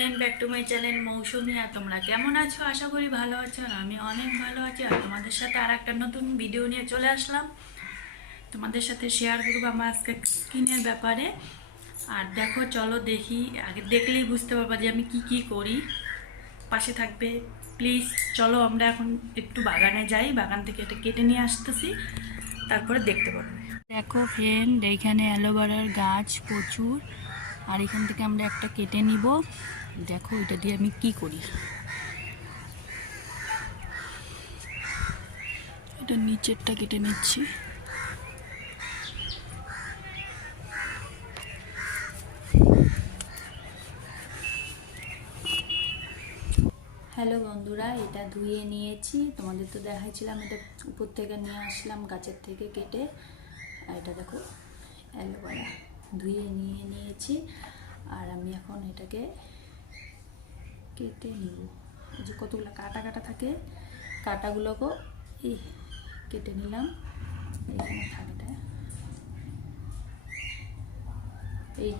Friend back to my channel Mousumi আর তোমরা কেমন আছো? আশা করি ভালো আছো আর আমি অনেক ভালো আছি। আর তোমাদের সাথে আর একটা নতুন ভিডিও নিয়ে চলে আসলাম। তোমাদের সাথে শেয়ার করব আমার আজকে স্কিনের ব্যাপারে। আর দেখো, চলো দেখি। আগে দেখলেই বুঝতে পারবা যে আমি কি কি করি। পাশে থাকবে। প্লিজ চলো আমরা এখন একটু বাগানে যাই। বাগান থেকে এটা কেটে নিয়ে আসতেছি। তারপরে দেখতে পারবে দেখো ফ্রেন্ড এইখানে অ্যালোভেরার গাছ প্রচুর। আর এখান থেকে আমরা একটা কেটে নিব। দেখো, এটা দিয়ে আমি কি করি? এটা নিচেরটা কেটে নিচ্ছি। হ্যালো বন্ধুরা, এটা ধুয়ে নিয়েছি। তোমাদের তো দেখাইছিলাম, এটা উপর থেকে নিয়ে আসলাম, গাছের থেকে কেটে। আর এটা দেখো, অ্যালোভেরা। ধুয়ে নিয়ে নিয়েছি। আর আমি এখন এটাকে কেটে নিব। এই যে কতগুলো কাটা কাটা থাকে, কাটাগুলোকে এই কেটে নিলাম। এইখানে থাকে এটা এই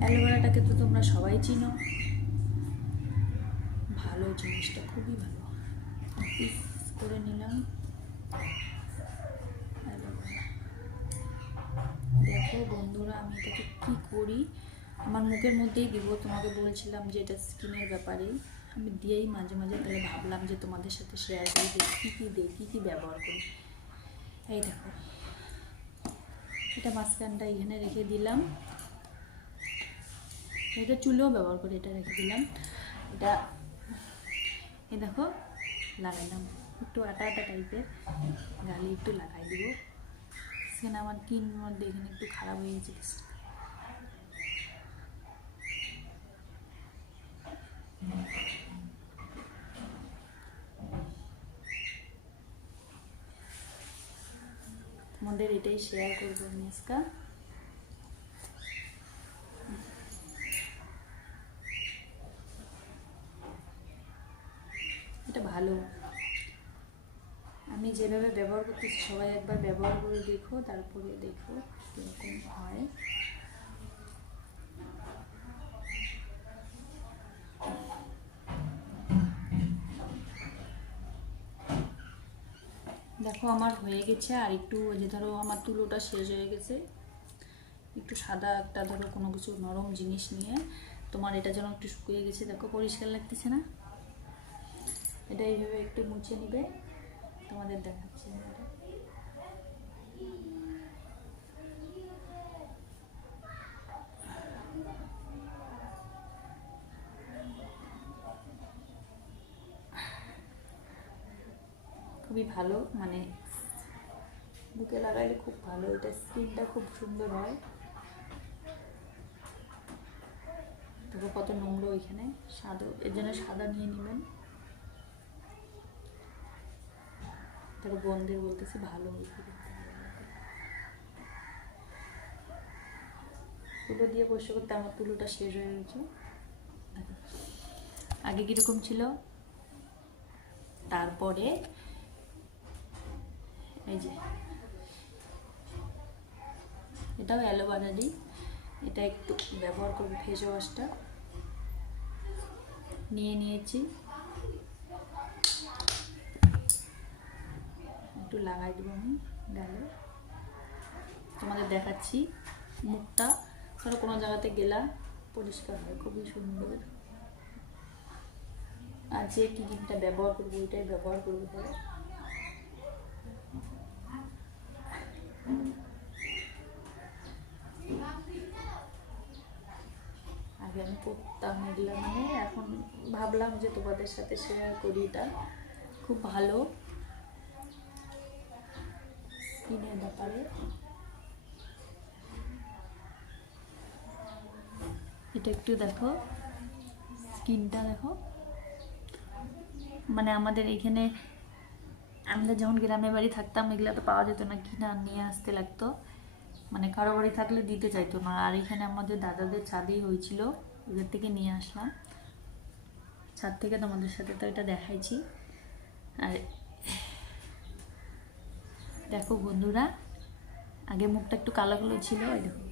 অ্যালোভেরাটাকে তো তোমরা সবাই চিনো। ভালো জিনিসটা, খুবই ভালো। পিস করে নিলাম। দেখো বন্ধুরা, আমি এটাকে কী করি? আমার মুখের মধ্যেই দিব তোমাকে বলছিলাম যে এটা স্কিনের ব্যাপারে আমি দিয়েই মাঝে মাঝে তাহলে ভাবলাম যে তোমাদের সাথে শেয়ার করি যে কী কী দিই, কী কী ব্যবহার করি। এই দেখো, এটা মাঝখানটা এখানে রেখে দিলাম। এটা চুলেও ব্যবহার করে এটা রেখে দিলাম। এটা, এই দেখো, লাগাইলাম। একটু আটা আটা টাইপের গালে একটু লাগাই দিব। সেখানে আমার কিন মধ্যে এখানে একটু খারাপ হয়ে গেছে তোমাদের এটাই শেয়ার করব আমি এটা ভালো। আমি যেভাবে ব্যবহার করতেছি, সবাই একবার ব্যবহার করে দেখো, তারপরে দেখো কীরকম হয়। দেখো, আমার হয়ে গেছে আর একটু যে ধরো আমার তুলোটা শেষ হয়ে গেছে। একটু সাদা একটা ধরো কোনো কিছু নরম জিনিস নিয়ে তোমার এটা যেন একটু শুকিয়ে গেছে। দেখো, পরিষ্কার লাগতেছে না? এটা এইভাবে একটু মুছে নিবে। তোমাদের দেখাচ্ছি। খুবই ভালো মানে বুকে লাগাইলে খুব ভালো, এটা স্কিনটা খুব সুন্দর হয়। দেখো কত নোংরা ওইখানে, সাদা, এর জন্য সাদা নিয়ে নেবেন। দেখো বন্ধের বলতেছি ভালো তুলো দিয়ে বসে করতে আমার তুলোটা শেষ হয়ে গেছে। আগে কীরকম ছিল? তারপরে এই যে। এটাও অ্যালোভেরারই এটা একটু ব্যবহার করব ফেস ওয়াশটা নিয়ে নিয়েছি। একটু লাগাই দেবো আমি গালে তোমাদের দেখাচ্ছি। মুখটা ধরো কোনো জায়গাতে গেলা, পরিষ্কার হয়, খুবই সুন্দর। আর যে ক্রিমটা ব্যবহার করব, ওইটাই ব্যবহার করব ধরো। আগে আমি করতাম এগুলো মানে এখন ভাবলাম যে তোমাদের সাথে শেয়ার করি এটা। খুব ভালো। স্কিনের ব্যাপারে। এটা একটু দেখো। স্কিনটা দেখো। মানে আমাদের এখানে আমরা যখন গ্রামে বাড়ি থাকতাম, এগুলো তো পাওয়া যেত না। কিনা নিয়ে আসতে লাগতো? মানে কারও বাড়ি থাকলে দিতে চাইতো না। আর এখানে আমাদের দাদাদের ছাদেই হয়েছিল, ওদের থেকে নিয়ে আসলাম। ছাদ থেকে তোমাদের সাথে তো এটা দেখাইছি। আর দেখো বন্ধুরা, আগে মুখটা একটু কালো কালো ছিল, এই দেখো।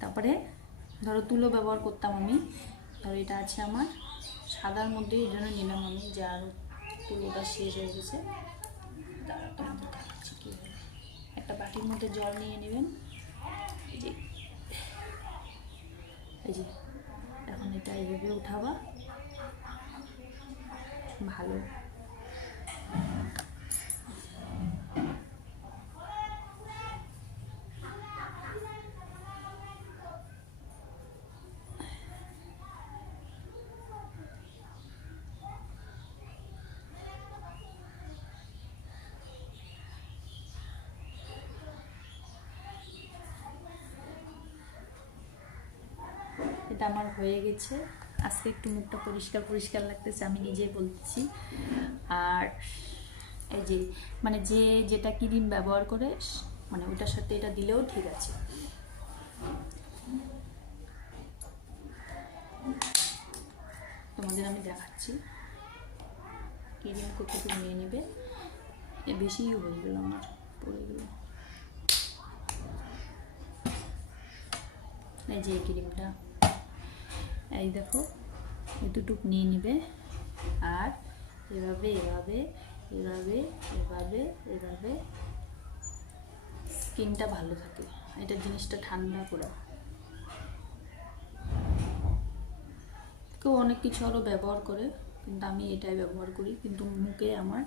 তারপরে ধরো তুলো ব্যবহার করতাম আমি। ধরো এটা আছে আমার, সাদার মধ্যে, এই জন্য নিলাম আমি যে আরও তুলোটা শেষ হয়ে গেছে। একটা বাটির মধ্যে জল নিয়ে নেবেন। যে, এই যে, এখন এটা এইভাবে উঠাবা। ভালো। এটা আমার হয়ে গেছে। আজকে একটু মুখটা পরিষ্কার পরিষ্কার লাগতেছে, আমি নিজেই বলতেছি আর এই যে মানে যে যেটা ক্রিম ব্যবহার করে মানে ওটার সাথে এটা দিলেও ঠিক আছে। তোমাদের আমি দেখাচ্ছি। ক্রিম কতটুকু নিয়ে নেবে? বেশিই হয়ে গেল আমার, পড়ে গেল। এই যে ক্রিমটা। এই দেখো, এতটুক নিয়ে নিবে। আর এভাবে এভাবে এভাবে এভাবে এভাবে স্কিনটা ভালো থাকে। এটা জিনিসটা ঠান্ডা করে। কেউ অনেক কিছু আরও ব্যবহার করে, কিন্তু আমি এটাই ব্যবহার করি। কিন্তু মুখে আমার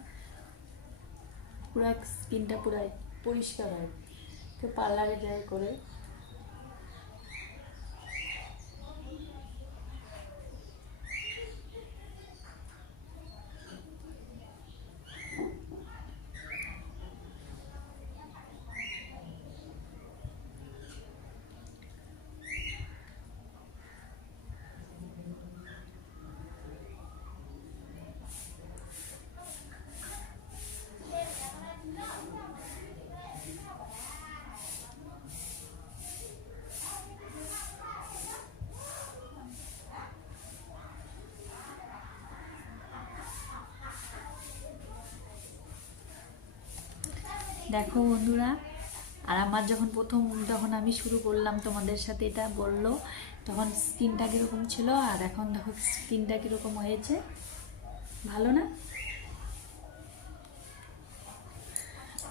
পুরো স্কিনটা পুরো পরিষ্কার হয়। কেউ পার্লারে যায় করে দেখো বন্ধুরা, আর আমার যখন প্রথম, যখন আমি শুরু করলাম তোমাদের সাথে এটা বলল, তখন স্কিনটা কীরকম ছিল আর এখন দেখো স্কিনটা কীরকম হয়েছে। ভালো না?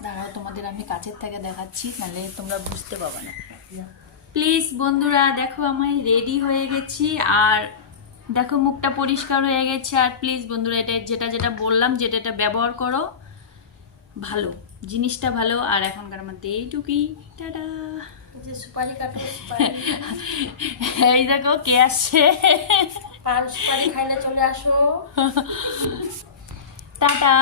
দাঁড়াও, তোমাদের আমি কাছের থেকে দেখাচ্ছি, নাহলে তোমরা বুঝতে পারবে না। প্লিজ বন্ধুরা, দেখো আমি রেডি হয়ে গেছি, আর দেখো মুখটা পরিষ্কার হয়ে গেছে, আর প্লিজ বন্ধুরা, এটা যেটা যেটা বললাম, যেটা এটা ব্যবহার করো। ভালো জিনিসটা ভালো আর এখনকার মধ্যে এইটুকুই টাটা। যে সুপারি কাটো এই দেখো কে আসছে। আর সুপারি খাইলে চলে আসো। টাটা।